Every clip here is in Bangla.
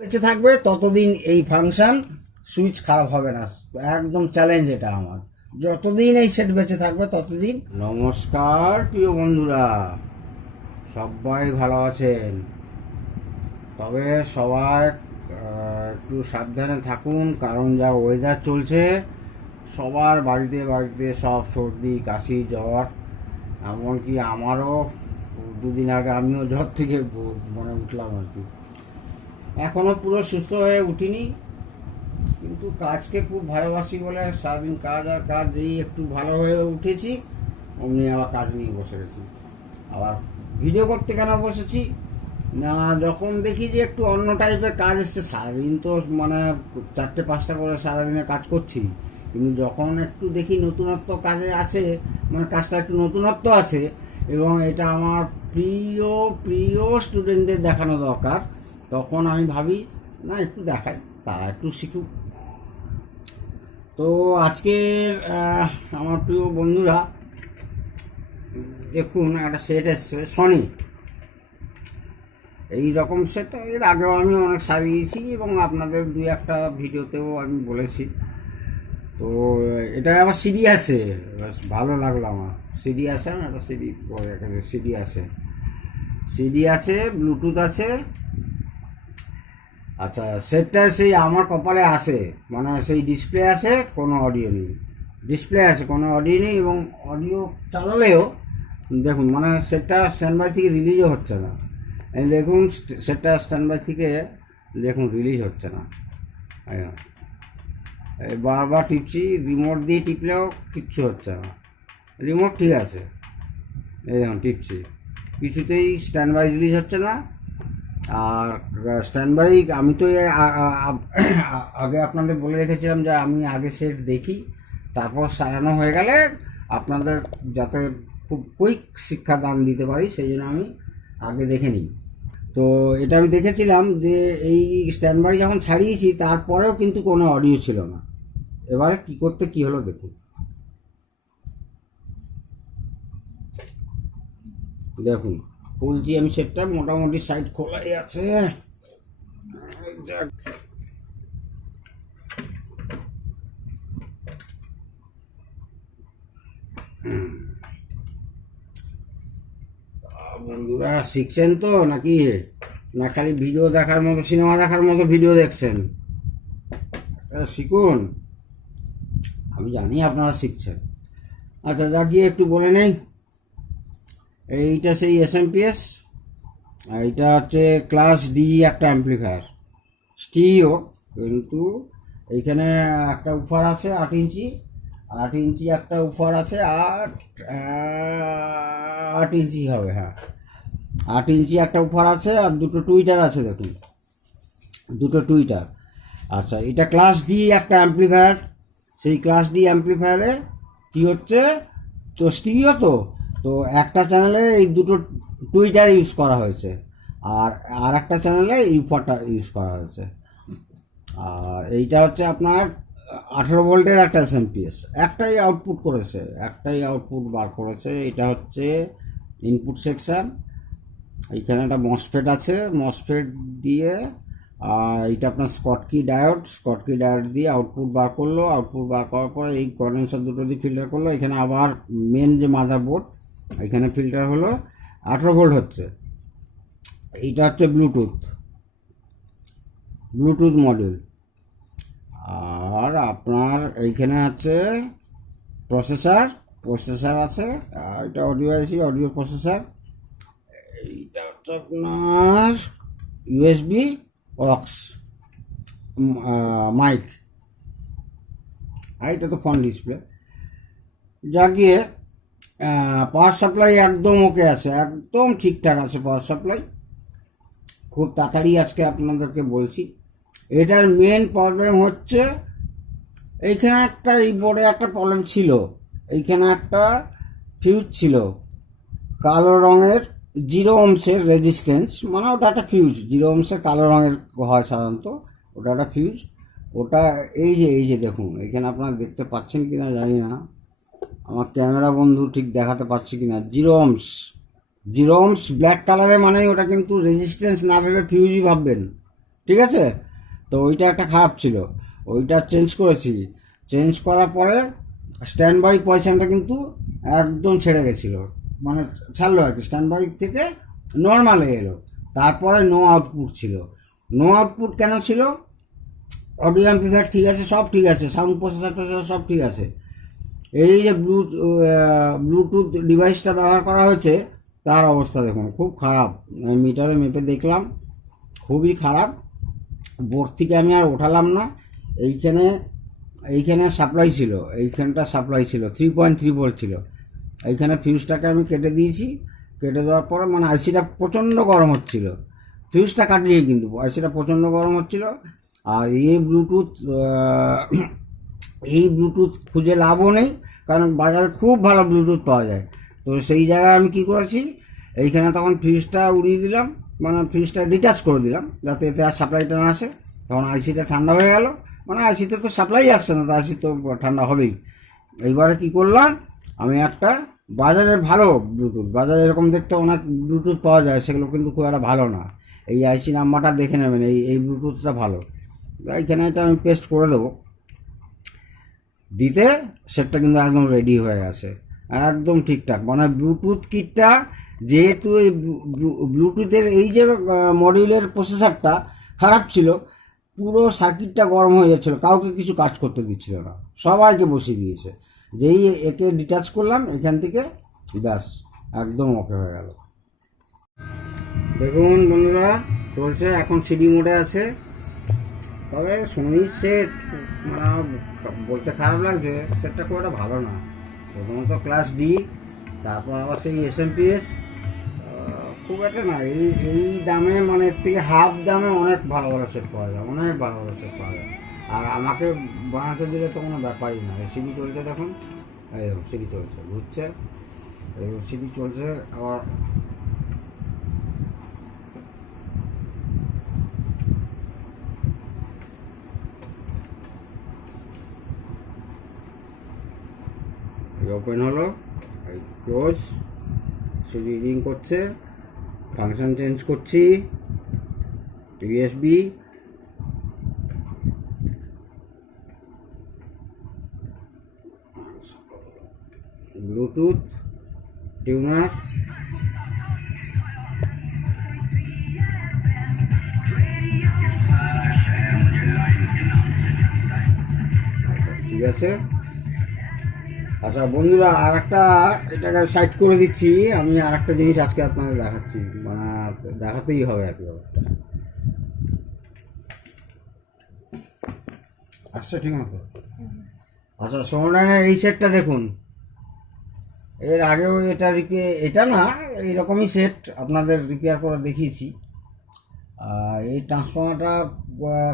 বেঁচে থাকবে ততদিন এই ফাংশন সুইচ খারাপ হবে না। একদম চ্যালেঞ্জ এটা আমার। যতদিন এই সেট বেঁচে থাকবে ততদিন। নমস্কার প্রিয় বন্ধুরা, সবাই ভালো আছেন? তবে সবাই একটু সাবধানে থাকুন, কারণ যা ওয়েদার চলছে সবার বাড়িতে বাড়িতে সব সর্দি কাশি জ্বর। এমনকি আমারও দুদিন আগে আমিও জ্বর থেকে উঠলাম আর কি। এখনো পুরো সুস্থ হয়ে উঠিনি, কিন্তু কাজকে খুব ভালোবাসি বলে সারাদিন কাজ আর কাজ, এই একটু ভালো হয়ে উঠেছি অমনি আবার কাজ নিয়ে বসে গেছি। আবার ভিডিও করতে কেন বসেছি না, যখন দেখি যে একটু অন্য টাইপের কাজ এসছে, সারাদিন তো 4-5টা করে সারাদিনে কাজ করছি, কিন্তু যখন একটু দেখি নতুনত্ব কাজে আছে, কাজটা একটু নতুনত্ব আছে এবং এটা আমার প্রিয় প্রিয় স্টুডেন্টদের দেখানো দরকার, তখন আমি ভাবি না একটু দেখাই, তারা একটু শিখুক। তো আজকের আমার প্রিয় বন্ধুরা দেখুন, একটা সেট এসছে সনি। এই রকম সেট এর আগেও আমি অনেক সারিয়েছি এবং আপনাদের 2-1টা ভিডিওতেও আমি বলেছি। তো এটা আবার সিডি আছে, ভালো লাগলো আমার। সিডি আছে, আমি একটা সিডি পরে রেখেছি। সিডি আছে, ব্লুটুথ আছে। আচ্ছা, সেটটা সেই আমার কপালে আছে, সেই ডিসপ্লে আছে, কোনো অডিও নেই। ডিসপ্লে আছে, কোনো অডিও নেই, এবং অডিও চালালেও দেখুন সেটটা স্ট্যান্ড বাই থেকে রিলিজও হচ্ছে না। এই দেখুন, সেটটা স্ট্যান্ড বাই থেকে দেখুন রিলিজ হচ্ছে না। বারবার টিপছি, রিমোট দিয়ে টিপলেও কিচ্ছু হচ্ছে না। রিমোট ঠিক আছে, এই দেখুন টিপছি, কিছুতেই স্ট্যান্ড বাই রিলিজ হচ্ছে না। আর স্ট্যান্ড বাই আমি তো আগে আপনাদের বলে রেখেছিলাম যে আমি আগে সেট দেখি, তারপর সাজানো হয়ে গেলে আপনাদের যাতে খুব কুইক শিক্ষাদান দিতে পারি, সেই জন্য আমি আগে দেখে নিই। তো এটা আমি দেখেছিলাম যে এই স্ট্যান্ড বাই যখন ছাড়িয়েছি তারপরেও কিন্তু কোনো অডিও ছিল না। এবারে কি হলো দেখুন। দেখুন খুলছি আমি সেটটা, মোটামুটি সাইড খোলাই আছে। বন্ধুরা শিখছেন তো নাকি, না খালি ভিডিও দেখার মতো, সিনেমা দেখার মতো ভিডিও দেখছেন? শিখুন, আমি জানি আপনারা শিখছেন। আচ্ছা, যা গিয়ে একটু বলে নেই। এইটা সেই SMPS, এইটা হচ্ছে ক্লাস ডি একটা অ্যাম্প্লিফায়ার, স্টিরিও, কিন্তু এইখানে একটা উফার আছে 8 ইঞ্চি একটা উফার আছে, আর 8 ইঞ্চি হবে, হ্যাঁ 8 ইঞ্চি একটা উফার আছে, আর দুটো টুইটার আছে, দেখুন দুটো টুইটার। আচ্ছা, এটা ক্লাস ডি একটা অ্যাম্প্লিফায়ার। সেই ক্লাস ডি অ্যাম্প্লিফায়ারে কি হচ্ছে, তো স্টিরিও তো একটা চ্যানেলে এই দুটো টুইটার ইউজ করা হয়েছে, আর একটা চ্যানেলে ইউফারটা ইউজ করা হয়েছে। আর এইটা হচ্ছে আপনার 18 ভোল্টের একটা SMPS, একটাই আউটপুট বার করেছে। এটা হচ্ছে ইনপুট সেকশন, এইখানে একটা মসফেট আছে, মসফেট দিয়ে এটা আপনার স্কটকি ডায়োড দিয়ে আউটপুট বার করলো। আউটপুট বার করার পরে এই কন্ডেন্সার দুটো দিয়ে ফিল্টার করলো। এখানে আবার মেন যে মাদারবোর্ড, এখানে ফিল্টার হলো, 18 ভোল্ট হচ্ছে। এইটা হচ্ছে ব্লুটুথ মডিউল। আর আপনার এইখানে আছে প্রসেসর আছে, আর এটা অডিও প্রসেসর। এইটা হচ্ছে আপনার USB অক্স মাইক, আর এটা তো ফোন ডিসপ্লে। যা গিয়ে পাওয়ার সাপ্লাই একদম ওকে আছে, একদম ঠিকঠাক আছে পাওয়ার সাপ্লাই। খুব তাড়াতাড়ি আজকে আপনাদেরকে বলছি। এটার মেন প্রবলেম হচ্ছে এইখানে এই বোর্ডে একটা প্রবলেম ছিল, এইখানে একটা ফিউজ ছিল কালো রঙের, 0 ohmsের রেজিস্ট্যান্স, ওটা একটা ফিউজ, 0 ohmsের কালো রঙের হয় সাধারণত, ওটা একটা ফিউজ। ওটা এই যে দেখুন, এখানে আপনারা দেখতে পাচ্ছেন কিনা জানি না, আমার ক্যামেরা বন্ধু ঠিক দেখাতে পাচ্ছি কিনা। 0 ohms ব্ল্যাক কালারের, ওটা কিন্তু রেজিস্ট্যান্স না ভেবে ফিউজই ভাববেন, ঠিক আছে। তো ওইটা একটা খারাপ ছিল, ওইটা চেঞ্জ করেছি। চেঞ্জ করার পরে স্ট্যান্ড বাই পজিশনটা কিন্তু একদম ছেড়ে গেছিলো, মানে ছাড়লো আর কি, স্ট্যান্ড বাই থেকে নর্মালে এলো। তারপরে নো আউটপুট ছিল। নো আউটপুট কেন ছিল? অডিও অ্যাম্পলিফায়ার ঠিক আছে, সব ঠিক আছে, সাউন্ড প্রসেসরটা সব ঠিক আছে। এই যে ব্লুটুথ ডিভাইসটা ব্যবহার করা হয়েছে, তার অবস্থা দেখুন খুব খারাপ। আমি মিটারে মেপে দেখলাম, খুবই খারাপ। বোর্ড থেকে আমি আর ওঠালাম না। এইখানে সাপ্লাই ছিল, এইখানটা সাপ্লাই ছিল 3.3 ভোল্ট ছিল। এইখানে ফিউজটাকে আমি কেটে দিয়েছি। কেটে দেওয়ার পরে মানে আইসিটা প্রচণ্ড গরম হচ্ছিল। ফিউজটা কাটিয়ে কিন্তু আইসিটা প্রচণ্ড গরম হচ্ছিল। আর এই ব্লুটুথ খুঁজে লাভও নেই, কারণ বাজারে খুব ভালো ব্লুটুথ পাওয়া যায়। তো সেই জায়গায় আমি কি করেছি, এইখানে তখন ফিউজটা উড়িয়ে দিলাম, মানে ফিউজটা ডিটাচ করে দিলাম, যাতে এতে আর সাপ্লাইটা না আসে। তখন আইসিটা ঠান্ডা হয়ে গেল, মানে আইসিতে তো সাপ্লাই আসছে না, তো আইসি তো ঠান্ডা হবেই। এইবারে কি করলাম, আমি একটা বাজারের ভালো ব্লুটুথ, বাজারে এরকম দেখতে অনেক ব্লুটুথ পাওয়া যায়, সেগুলো কিন্তু খুব একটা ভালো না। এই আইসি নাম্বারটা দেখে নেবেন, এই ব্লুটুথটা ভালো। এইখানে এটা আমি পেস্ট করে দেবো। দিতে সেটটা কিন্তু একদম রেডি হয়ে গেছে, একদম ঠিকঠাক। মানে ব্লুটুথ কিটটা যেহেতু এই ব্লুটুথের এই যে মডিউলের প্রসেসরটা খারাপ ছিল, পুরো সার্কিটটা গরম হয়ে যাচ্ছিলো, কাউকে কিছু কাজ করতে দিচ্ছিল না, সবাইকে বসিয়ে দিয়েছে। যেই একে ডিটাচ করলাম এখান থেকে, ব্যাস একদম ওকে হয়ে গেল। দেখুন বন্ধুরা, চলছে, এখন সিডি মোডে আছে। তবে সোনি সেট মানে বলতে খারাপ লাগছে, সেটটা খুব একটা ভালো না। প্রথমত ক্লাস ডি, তারপর আবার সেই এসএমপিএস, খুব একটা না। এই দামে, মানে এর থেকে হাফ দামে অনেক ভালো ভালো সেট পাওয়া যায়, অনেক ভালো ভালো সেট পাওয়া যায়। আর আমাকে বানাতে দিলে তো কোনো ব্যাপারই না। সিডি চলছে দেখুন, এই সিডি চলছে, ঘুরছে, এই সিডি চলছে। আবার ওপেন হলো, ক্লোজ, সিডি রিডিং করছে, ফাংশন চেঞ্জ করছি, ইউএসবি, ব্লুটুথ, টিউনার, ঠিক আছে। আচ্ছা বন্ধুরা, আর একটা, এটাকে সাইড করে দিচ্ছি। আমি আর একটা জিনিস আজকে আপনাদের দেখাচ্ছি, মানে দেখাতেই হবে আর কি। আচ্ছা ঠিক মতো। আচ্ছা সোনার এই সেটটা দেখুন, এর আগেও এটা না, এইরকমই সেট আপনাদের রিপেয়ার করে দেখিয়েছি। এই ট্রান্সফর্মারটা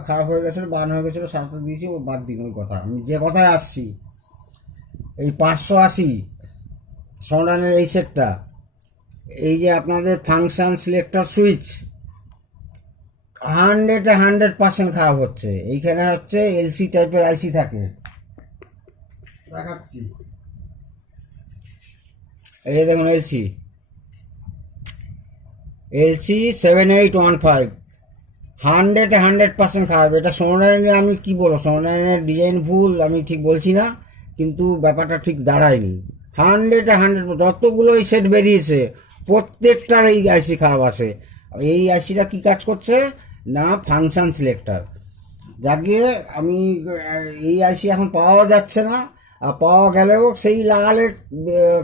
খারাপ হয়ে গেছিলো, বার্ন হয়ে গেছিলো, সারাতে দিয়েছি, ও বাদ দিন ওই কথা। আমি যে কথায় আসছি, এই 580 সোনারের এই সেটটা, এই যে আপনাদের ফাংশন সিলেক্টর সুইচ 100% খারাপ হচ্ছে। এইখানে হচ্ছে এলসি টাইপের আইসি থাকে, দেখাচ্ছি। এই যে দেখুন, এলসি 7815, 100% খারাপ। এটা সোনারের, আমি কি বলবো, সোনারের ডিজাইন ভুল আমি ঠিক বলছি না, কিন্তু ব্যাপারটা ঠিক দাঁড়ায়নি। 100 যতগুলো এই সেট বেরিয়েছে প্রত্যেকটার এই আইসি খারাপ আসে। এই আইসিটা কি কাজ করছে না, ফাংশন সিলেক্টর। যাকে আমি, এই আইসি এখন পাওয়া যাচ্ছে না, আর পাওয়া গেলেও সেই লাগালে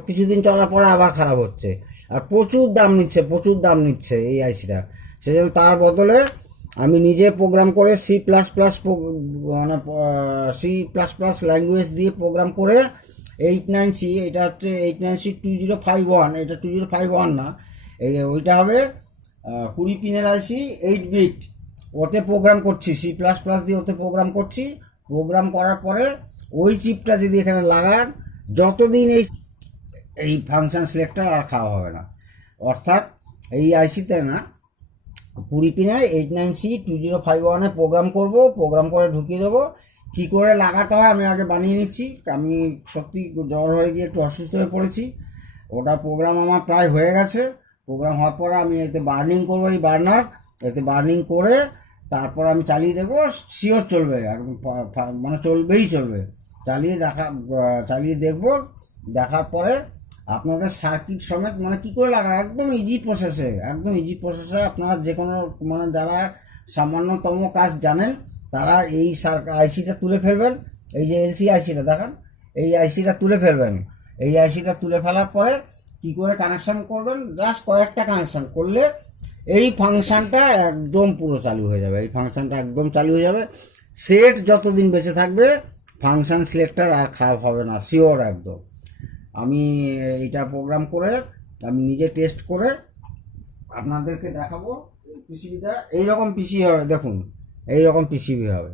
কিছুদিন চলার পরে আবার খারাপ হচ্ছে। আর প্রচুর দাম নিচ্ছে এই আইসিটা। সেই জন্য তার বদলে আমি নিজে প্রোগ্রাম করে মানে C++ ল্যাঙ্গুয়েজ দিয়ে প্রোগ্রাম করে 89C, এটা হচ্ছে 89C2051, এটা 2051 না, ওইটা হবে 20 পিনের আইসি, 8 বিট। ওতে প্রোগ্রাম করছি, C++ দিয়ে ওতে প্রোগ্রাম করছি। প্রোগ্রাম করার পরে ওই চিপটা যদি এখানে লাগান, যতদিন এই ফাংশন সিলেক্টর আর খাওয়া হবে না। অর্থাৎ এই আইসিতে না, 20 পিনের 89C2051 প্রোগ্রাম করব, প্রোগ্রাম করে ঢুকিয়ে দেবো। কী করে লাগাতে হয় আমি আগে বানিয়ে নিচ্ছি, আমি সত্যি জ্বর হয়ে গিয়ে একটু অসুস্থ হয়ে পড়েছি। ওটা প্রোগ্রাম আমার প্রায় হয়ে গেছে। প্রোগ্রাম হওয়ার পরে আমি এতে বার্নিং করবো, এই বার্নার, এতে বার্নিং করে তারপর আমি চালিয়ে দেখবো, শিওর চলবে একদম, মানে চলবেই চলবে। চালিয়ে দেখবো, দেখার পরে আপনাদের সার্কিট সমেত মানে কী করে লাগা, একদম ইজি প্রসেসে, আপনারা যে কোনো মানে যারা সামান্যতম কাজ জানেন তারা এই আইসিটা তুলে ফেলবেন। এই যে এলসি আইসিটা দেখান, এই আইসিটা তুলে ফেলবেন। এই আইসিটা তুলে ফেলার পরে কি করে কানেকশন করবেন, জাস্ট কয়েকটা কানেকশন করলে এই ফাংশনটা একদম পুরো চালু হয়ে যাবে। সেট যতদিন বেঁচে থাকবে ফাংশন সিলেক্টর আর খারাপ হবে না, শিওর একদম। আমি এইটা প্রোগ্রাম করে আমি নিজে টেস্ট করে আপনাদেরকে দেখাবো। এই পিসিবিটা এইরকম পিসি হবে, দেখুন এইরকম পিসিবি হবে,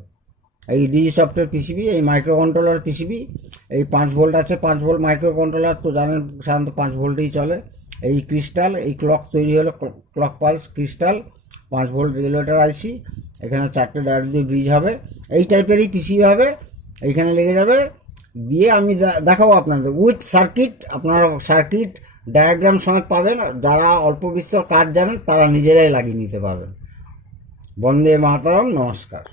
এই ডিজি সফটের পিসিবি, এই মাইক্রো কন্ট্রোলার পিসিবি। এই 5 ভোল্ট আছে, 5 ভোল্ট মাইক্রো কন্ট্রোলার তো জানেন সাধারণত 5 ভোল্টেই চলে। এই ক্রিস্টাল, এই ক্লক তৈরি হলো, clock pulse crystal 5 volt regulator IC. এখানে 4টে ডায়োড দিয়ে ব্রিজ হবে, এই টাইপেরই পিসিবি হবে, এইখানে লেগে যাবে। দিয়ে আমি দেখাবো আপনাদের উইথ সার্কিট, আপনারা সার্কিট ডায়াগ্রাম সমেত পাবেন। যারা অল্প বিস্তর কাজ জানেন তারা নিজেরাই লাগিয়ে নিতে পারবেন। বন্দে মাতরম, নমস্কার।